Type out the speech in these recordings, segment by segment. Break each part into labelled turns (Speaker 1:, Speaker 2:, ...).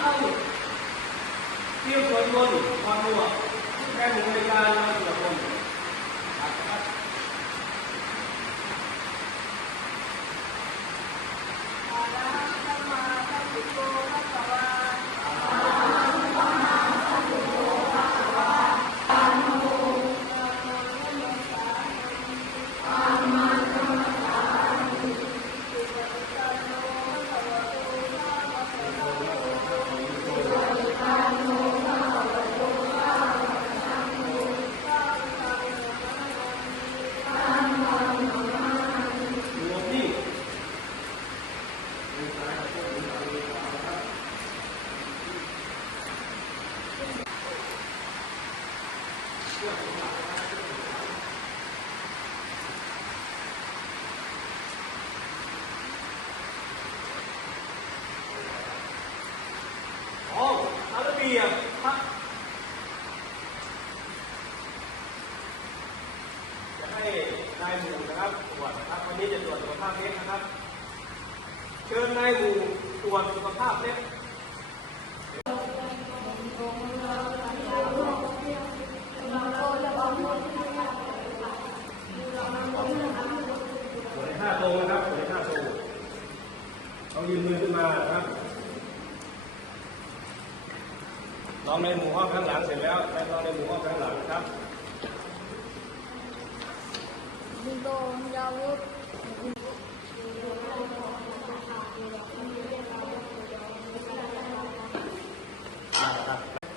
Speaker 1: เข้าเที่ยวสวนมนต์ความหมวแค่หนึ่งใกา นะครับตรวจนะครับวันนี้จะตรวจสุขภาพเล็บนะครับ เชิญนายหมู่ตรวจสุขภาพเล็บหัวในท่าตรงนะครับหัวในท่าตรงเอายืนมือขึ้นมานะครับลองในหมู่ห้องข้างหลังเสร็จแล้วแล้วลองในหมู่ห้องข้างหลังครับ
Speaker 2: ดิโดยาวุธ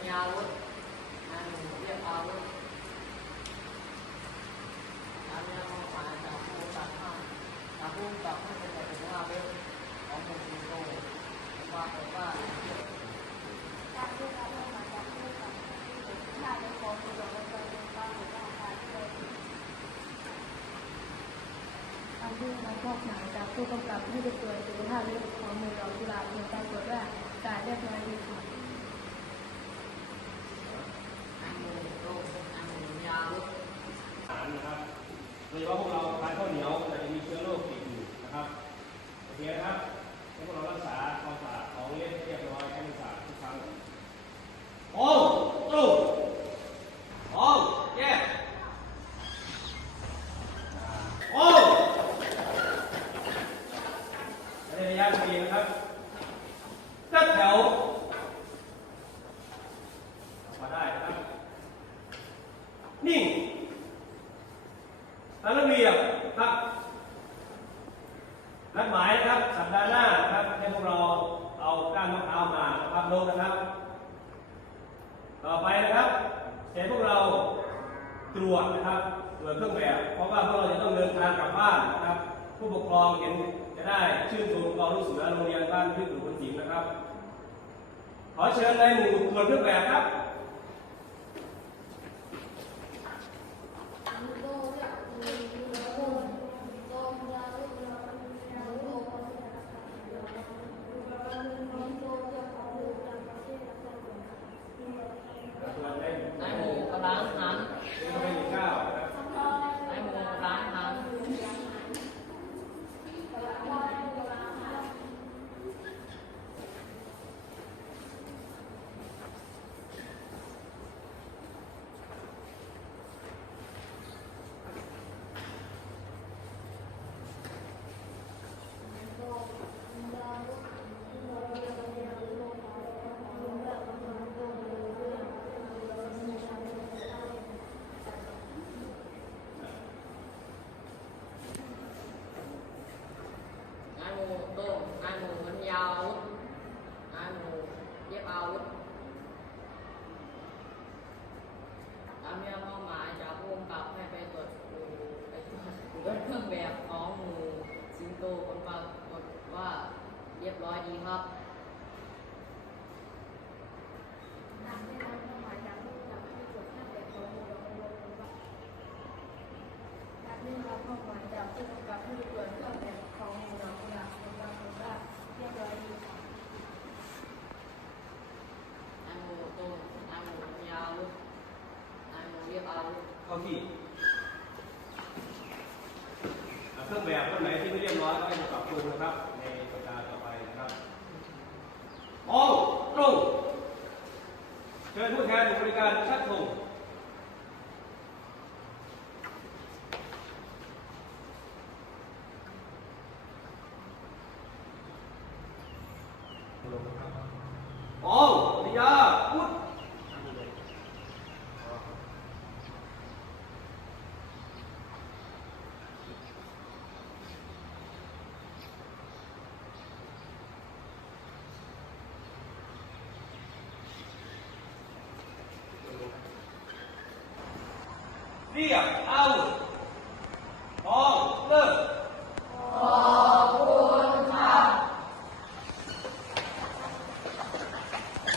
Speaker 3: ยาวุธอันเรียกอาวุธอันนี้เขาหมายจากผู้ตัดข้ามจากผู้ตัดให้เป็นแต่ถึงว่าเว็บของคนจีนโตว่าแต่ว่า
Speaker 2: จากที่เราได้มาจากผู้กับถ้าในของผู้กับเราจะเป็นต่าการช่วย อันที่เราพบหนังจากผู้กำกับที่จะตรวสุขภาพเลือดของมือเราจุฬาเพียงการตรวจว่าการเรียบร้อยดีค่ะ
Speaker 3: โตอันนี้ยาวุธ
Speaker 1: อาหารนะครับโดยเฉพาะพวกเราทานข้าวเหนียวแต่จะมีเชื้อโรคติดอยู่นะครับโอเคนะครับให้พวกเรารักษาความสะอาดของเล็บให้เรียบร้อยให้มันสะอาดทุกครั้งโอ้ตรงโอ้แยกโอ้ใน ระยะปีนะครับจัดแถวมาได้นะครับนิ่งตามระเบียบครับนัดหมายนะครับสัปดาห์หน้านะครับให้พวกเราเอาก้านมะพร้าวมานะครับลงนะครับ ต่อไปนะครับเสร็จพวกเราตรวจนะครับตรวจเครื่องแบบ เพราะว่าพวกเราจะต้องเดินทางกลับบ้านนะครับ ผู้ปกครองเห็น ได้ชื่นชมกองลูกเสือโรงเรียนบ้านที่อยู่บนสิงห์นะครับ ขอเชิญในายหมู่ตรวจเครื่องแบบครับตรวจใน
Speaker 3: นายหมูกำลังหัน
Speaker 1: ไม่มีก้าวนะครับ
Speaker 3: นายหมูกำลังหัน นายหมูโตนายหมูมันยาวอาวุธนายหมู เย็บอาวุธตามเรื่องเป้าหมายจากผู้กำกับให้ไปตรวจดูไปตรวจตรวจเครื่องแบบของหมูสิงโตผลปรากฏว่าเรียบร้อยดีครับ
Speaker 2: นี่เราเข้ามาจากผู้กำกับที่ตรวจเครื่องแบบของหมู่เราจุฬาเป็นการตรวจว่าเรียบร้อยดีค่ะ
Speaker 3: นายหมูโตนายหมูมันยาวอาวุธนายหมูเรียบอาวุธ
Speaker 1: เข้าที่เครื่องแบบคนไหนที่ไม่เรียบร้อยก็ให้มาปรับปรุงนะครับ ในสัปดาห์ต่อไปนะครับโอ้ตรงเชิญผู้แทนบริการชักธง อองปริยาพุทธ เรียบเอา